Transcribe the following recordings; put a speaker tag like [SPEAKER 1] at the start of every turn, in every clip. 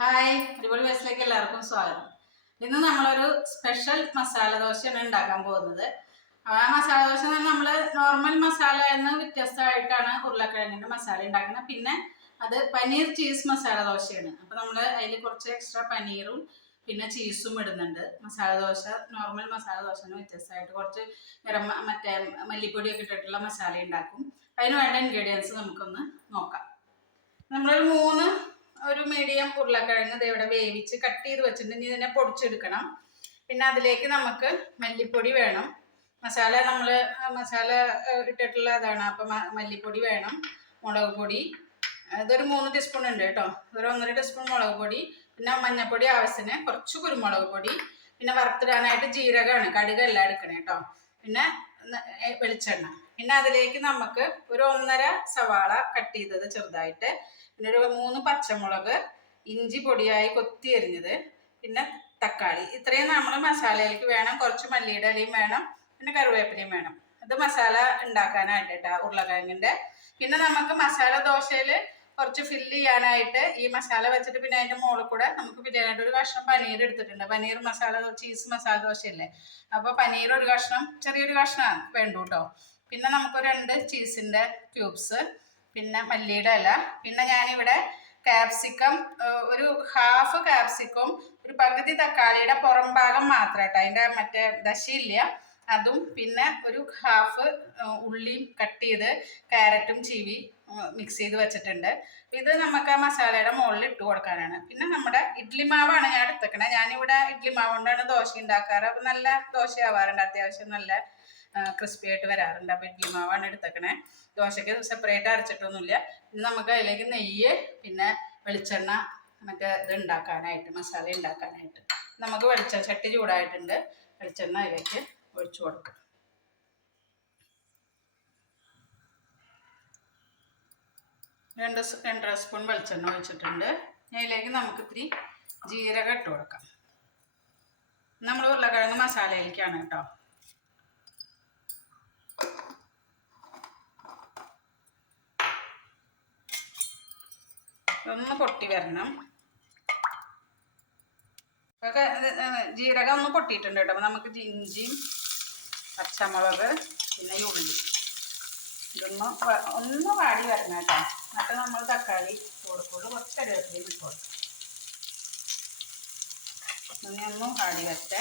[SPEAKER 1] Hi അടിപൊളി വയസ്സിലേക്ക് എല്ലാവർക്കും സ്വാഗതം. ഇന്ന് നമ്മളൊരു സ്പെഷ്യൽ മസാല ദോശയാണ് ഉണ്ടാക്കാൻ പോകുന്നത്. ആ മസാല ദോശ നമ്മൾ നോർമൽ മസാല എന്ന് വ്യത്യസ്തമായിട്ടാണ് ഉരുളക്കിഴങ്ങിന്റെ മസാല ഉണ്ടാക്കുന്നത്. പിന്നെ അത് പനീർ ചീസ് മസാല ദോശയാണ്. അപ്പോൾ നമ്മൾ അതിൽ കുറച്ച് എക്സ്ട്രാ പനീറും പിന്നെ ചീസും ഇടുന്നുണ്ട്. മസാല ദോശ നോർമൽ മസാല ദോശന് വ്യത്യസ്തമായിട്ട് കുറച്ച് ഗരം മറ്റേ മല്ലിപ്പൊടിയൊക്കെ ഇട്ടിട്ടുള്ള മസാല ഉണ്ടാക്കും. അതിന് വേണ്ട ഇൻഗ്രീഡിയൻസ് നമുക്കൊന്ന് നോക്കാം. നമ്മളൊരു മൂന്ന് മീഡിയം ഉരുളക്കിഴങ്ങ് ഇവിടെ വേവിച്ച് കട്ട് ചെയ്ത് വെച്ചിട്ടുണ്ടെങ്കിൽ ഇതിനെ പൊടിച്ചെടുക്കണം. പിന്നെ അതിലേക്ക് നമുക്ക് മല്ലിപ്പൊടി വേണം. മസാല നമ്മൾ മസാല ഇട്ടിട്ടുള്ള അതാണ് അപ്പം മല്ലിപ്പൊടി വേണം മുളക് പൊടി. ഇതൊരു മൂന്ന് ടീസ്പൂൺ ഉണ്ട് കേട്ടോ. ഒരു ഒന്നര ടീസ്പൂൺ മുളക് പൊടി. പിന്നെ മഞ്ഞൾപ്പൊടി ആവശ്യത്തിന് കുറച്ച് കുരുമുളക് പൊടി. പിന്നെ വറുത്തിടാനായിട്ട് ജീരകമാണ്. കടുകല്ല എടുക്കണേ കേട്ടോ. പിന്നെ വെളിച്ചെണ്ണ. പിന്നെ അതിലേക്ക് നമുക്ക് ഒരു ഒന്നര സവാള കട്ട് ചെയ്തത് ചെറുതായിട്ട്. പിന്നെ ഒരു മൂന്ന് പച്ചമുളക് ഇഞ്ചി പൊടിയായി കൊത്തി എരിഞ്ഞത്. പിന്നെ തക്കാളി. ഇത്രയും നമ്മൾ മസാലയിലേക്ക് വേണം. കുറച്ച് മല്ലിയുടെ ഇലയും വേണം. പിന്നെ കറിവേപ്പിലയും വേണം. അത് മസാല ഉണ്ടാക്കാനായിട്ട് കേട്ടോ ഉരുളക്കിഴങ്ങിന്റെ. പിന്നെ നമുക്ക് മസാല ദോശയിൽ കുറച്ച് ഫില്ല് ചെയ്യാനായിട്ട് ഈ മസാല വെച്ചിട്ട് പിന്നെ അതിന്റെ മുകളിൽ കൂടെ നമുക്ക് പിന്നെ ഒരു കഷ്ണം പനീർ എടുത്തിട്ടുണ്ട്. പനീർ മസാല ചീസ് മസാല ദോശയല്ലേ? അപ്പോൾ പനീർ ഒരു കഷ്ണം ചെറിയൊരു കഷ്ണം വേണ്ടു കേട്ടോ പിന്നെ നമുക്ക് രണ്ട് ചീസിന്റെ ക്യൂബ്സ് പിന്നെ മല്ലിയുടെ ഇല പിന്നെ ഞാനിവിടെ കാപ്സിക്കം ഒരു ഹാഫ് കാപ്സിക്കും ഒരു പകുതി തക്കാളിയുടെ പുറം ഭാഗം മാത്രം കേട്ടോ. അതിന്റെ മറ്റേ ദശയില്ല. അതും പിന്നെ ഒരു ഹാഫ് ഉള്ളിയും കട്ട് ചെയ്ത് ക്യാരറ്റും ചീവി മിക്സ് ചെയ്ത് വെച്ചിട്ടുണ്ട്. ഇത് നമുക്ക് ആ മസാലയുടെ മുകളിൽ ഇട്ട് കൊടുക്കാനാണ്. പിന്നെ നമ്മുടെ ഇഡ്ലി മാവാണ് ഞാൻ എടുത്തേക്കണേ. ഞാനിവിടെ ഇഡ്ലി മാവ് കൊണ്ടാണ് ദോശ ഉണ്ടാക്കാറ്. അപ്പം നല്ല ദോശ ആവാറുണ്ട് അത്യാവശ്യം നല്ല ക്രിസ്പി ആയിട്ട് വരാറുണ്ട്. അപ്പം ഇഡ്ലി മാവാണ് എടുത്തേക്കണേ. ദോശയ്ക്ക് സെപ്പറേറ്റ് അരച്ചിട്ടൊന്നുമില്ല. ഇനി നമുക്ക് അതിലേക്ക് നെയ്യ് പിന്നെ വെളിച്ചെണ്ണ മറ്റേ ഇത് ഉണ്ടാക്കാനായിട്ട് മസാല ഉണ്ടാക്കാനായിട്ട്. നമുക്ക് വെളിച്ചെണ്ണ ചട്ടി ചൂടായിട്ടുണ്ട്. വെളിച്ചെണ്ണ അതിലേക്ക് ഒഴിച്ചു കൊടുക്കാം. രണ്ട് രണ്ടര സ്പൂൺ വെളിച്ചെണ്ണ ഒഴിച്ചിട്ടുണ്ട്. അതിലേക്ക് നമുക്ക് ഇത്തിരി ജീരകം ഇട്ട് കൊടുക്കാം. നമ്മൾ ഉരുളക്കിഴങ്ങ് മസാലയിലേക്കാണ് കേട്ടോ. ഒന്ന് പൊട്ടി വരണം. ജീരകം ഒന്ന് പൊട്ടിയിട്ടുണ്ട് കേട്ടോ. അപ്പോൾ നമുക്ക് ഇഞ്ചിയും പച്ചമുളക് പിന്നെ ഉള്ളി. ഇതൊന്ന് ഒന്ന് വാടി വരണം കേട്ടോ. എന്നിട്ട് നമ്മൾ തക്കാളി കൊടുക്കുള്ളൂ. കുറച്ച് കരുവേപ്പിലയും ഇനി ഒന്നും വാടി വരട്ടെ.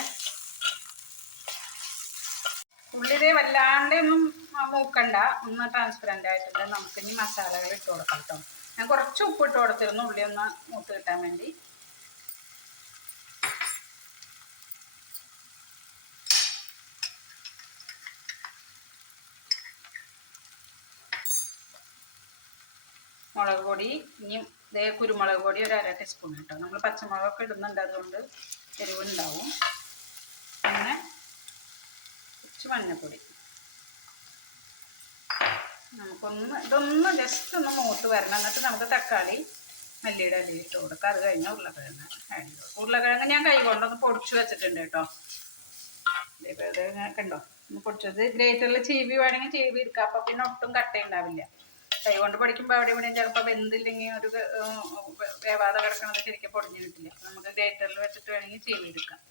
[SPEAKER 1] ഉള്ളിൽ വല്ലാണ്ട് ഒന്നും മൂക്കണ്ട. ഒന്ന് ട്രാൻസ്പെറന്റ് ആയിട്ടുണ്ട്. നമുക്കിനി മസാലകൾ ഇട്ട് കൊടുക്കാം കേട്ടോ. ഞാൻ കുറച്ച് ഉപ്പ് ഇട്ട് കൊടുത്തിരുന്നു. ഉള്ളി ഒന്ന് മൂത്ത് കിട്ടാൻ വേണ്ടി. മുളക് പൊടി ഇനി ഇതേ കുരുമുളക് പൊടി ഒരു അര ടീസ്പൂൺ കേട്ടോ നമ്മൾ പച്ചമുളകൊക്കെ ഇടുന്നുണ്ട്. അതുകൊണ്ട് എരിവുണ്ടാവും. പിന്നെ കുറച്ച് മഞ്ഞൾപ്പൊടി. നമുക്കൊന്ന് ഇതൊന്ന് ജസ്റ്റ് ഒന്ന് മൂത്ത് വരണം. എന്നിട്ട് നമുക്ക് തക്കാളി മല്ലിയുടെ അരി ഇട്ട് കൊടുക്കാം. അത് കഴിഞ്ഞാൽ ഉരുളക്കിഴങ്ങ് ആഡ് ഉരുളക്കിഴങ്ങ് ഞാൻ കൈ കൊണ്ടൊന്ന് പൊടിച്ച് വെച്ചിട്ടുണ്ട് കേട്ടോ. കണ്ടോ? ഒന്ന് പൊടിച്ചത് ഗ്രേറ്ററിൽ ചീവി വേണമെങ്കിൽ ചീവി എടുക്കാം. അപ്പം പിന്നെ ഒട്ടും കട്ട ഉണ്ടാവില്ല. കൈ കൊണ്ട് പൊടിക്കുമ്പോൾ അവിടെ ഇവിടെയും ചിലപ്പോൾ വെന്തില്ലെങ്കിൽ ഒരു വേവാതെ കിടക്കണത് ശരിക്കും പൊടിഞ്ഞ് കിട്ടില്ല. നമുക്ക് ഗ്രേറ്ററിൽ വെച്ചിട്ട് വേണമെങ്കിൽ ചീവി എടുക്കാം.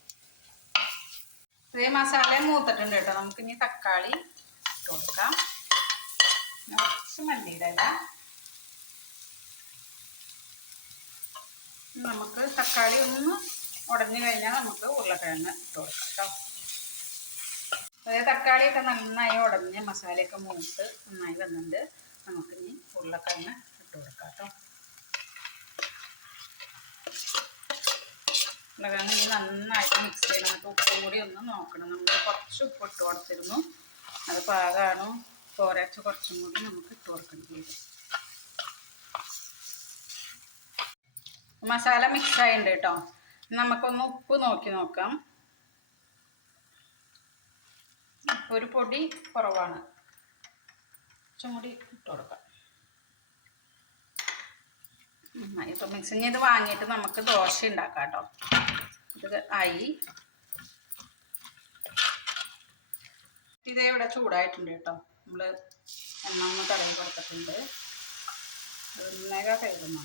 [SPEAKER 1] ഇതേ മസാല മൂത്തിട്ടുണ്ട് കേട്ടോ. നമുക്ക് ഇനി തക്കാളി ഇട്ട് കൊടുക്കാം. കുറച്ച് മല്ലിയുടെ നമുക്ക് തക്കാളി ഒന്ന് ഉടഞ്ഞു കഴിഞ്ഞാൽ നമുക്ക് ഉരുളക്കിഴങ്ങ് ഇട്ട് കൊടുക്കാം കേട്ടോ അതായത് തക്കാളിയൊക്കെ നന്നായി ഉടഞ്ഞ് മസാലയൊക്കെ മൂത്ത് നന്നായി വന്നിട്ട് നമുക്ക് ഇനി ഉരുളക്കിഴങ്ങ് ഇട്ട് കൊടുക്കാം കേട്ടോ ഉരുളക്കിഴങ്ങ് ഇനി നന്നായിട്ട് മിക്സ് ചെയ്യണം. നമുക്ക് ഉപ്പും കൂടി ഒന്ന് നോക്കണം. നമ്മൾ കുറച്ച് ഉപ്പ് ഇട്ട് കൊടുത്തിരുന്നു. അത് പാകമാണോ പോരാച്ച കുറച്ചും കൂടി നമുക്ക് ഇട്ട് മസാല മിക്സ് ആയിട്ടുണ്ട് കേട്ടോ. നമുക്കൊന്ന് ഉപ്പ് നോക്കി നോക്കാം. ഒരു പൊടി കുറവാണ്. കൂടി ഇട്ട് കൊടുക്കാം. ഇപ്പൊ മിക്സ് ചെയ്ത് വാങ്ങിയിട്ട് നമുക്ക് ദോശ ഉണ്ടാക്കാം കേട്ടോ. ഇത് ആയി. ഇതേ ഇവിടെ ചൂടായിട്ടുണ്ട് കേട്ടോ. നമ്മൾ എണ്ണ ഒന്ന് തടവി കൊടുത്തിട്ടുണ്ട്. ഒന്നേക കഴുകുന്നു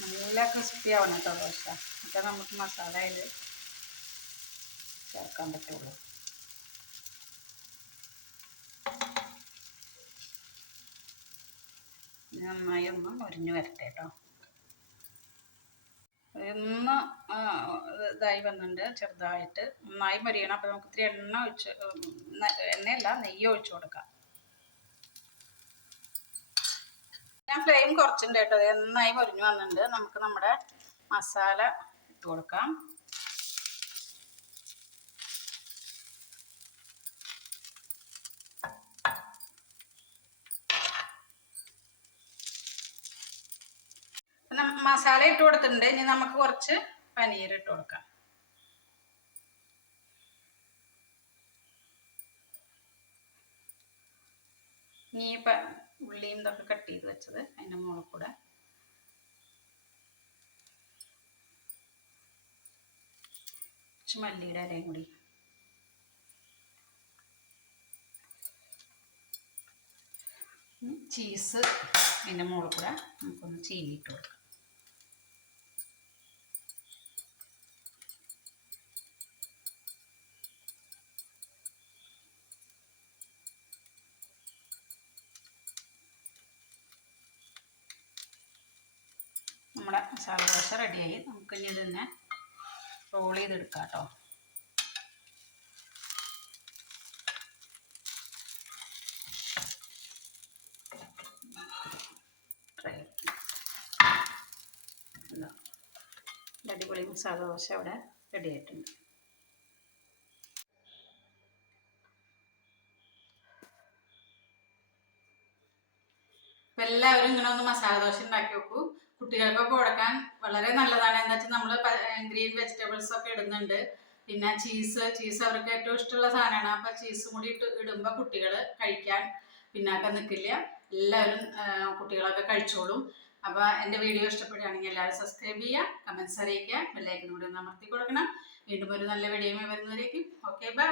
[SPEAKER 1] നല്ല ക്രിസ്പി ആവണം കേട്ടോ ദോശ. അപ്പോൾ നമുക്ക് മസാല ഇത് ചേർക്കാൻ പറ്റുള്ളൂ. നന്നായി ഒന്ന് മുരിഞ്ഞു വരട്ടെ കേട്ടോ. ഒന്ന് ഇതായി വന്നിട്ടുണ്ട് ചെറുതായിട്ട്. നന്നായി മരിയണം. അപ്പോൾ നമുക്ക് ഇത്തിരി എണ്ണ ഒഴിച്ച് എണ്ണയല്ല നെയ്യ് ഒഴിച്ചു കൊടുക്കാം. ഞാൻ ഫ്ലെയിം കുറച്ചിട്ടുണ്ട് കേട്ടോ. നന്നായി മുരിഞ്ഞു വന്നിട്ടുണ്ട്. നമുക്ക് നമ്മുടെ മസാല ഇട്ട് കൊടുക്കാം. മസാല ഇട്ട് കൊടുത്തിട്ടുണ്ട്. ഇനി നമുക്ക് കുറച്ച് പനീർ ഇട്ട് കൊടുക്കാം. ഇനി ഉള്ളിയും ഇതൊക്കെ കട്ട് ചെയ്ത് വെച്ചത് അതിന്റെ മുകളിൽ കൂടെ. കുറച്ച് മല്ലിയുടെ ഇലയും കൂടി. ചീസ് അതിന്റെ മുകളിൽ കൂടെ നമുക്കൊന്ന് ചീനിയിട്ട് കൊടുക്കാം നമ്മുടെ മസാല ദോശ റെഡിയായി. നമുക്കിനി തന്നെ റോൾ ചെയ്തെടുക്കാം കേട്ടോ അടിപൊളി മസാല ദോശ അവിടെ റെഡി ആയിട്ടുണ്ട്. എല്ലാവരും ഇങ്ങനെ ഒന്ന് മസാല ദോശ ഉണ്ടാക്കി വെക്കൂ കുട്ടികൾക്കൊക്കെ കൊടുക്കാൻ വളരെ നല്ലതാണ്. എന്താ വെച്ചാൽ നമ്മൾ ഗ്രീൻ വെജിറ്റബിൾസ് ഒക്കെ ഇടുന്നുണ്ട്. പിന്നെ ചീസ് ചീസ് അവർക്ക് ഏറ്റവും ഇഷ്ടമുള്ള സാധനമാണ് അപ്പം ചീസ് കൂടി ഇട്ട് ഇടുമ്പോൾ കുട്ടികൾ കഴിക്കാൻ പിന്നാക്കം നിൽക്കില്ല എല്ലാവരും കുട്ടികളൊക്കെ കഴിച്ചോളും. അപ്പോൾ എന്റെ വീഡിയോ ഇഷ്ടപ്പെടുകയാണെങ്കിൽ എല്ലാവരും സബ്സ്ക്രൈബ് ചെയ്യുക കമന്റ്സ് അറിയിക്കുക ബെല്ലൈക്കൻ കൂടി ഒന്ന് അമർത്തി കൊടുക്കണം. വീണ്ടും ഒരു നല്ല വീഡിയോ വരുന്നവരേക്കും. Okay bye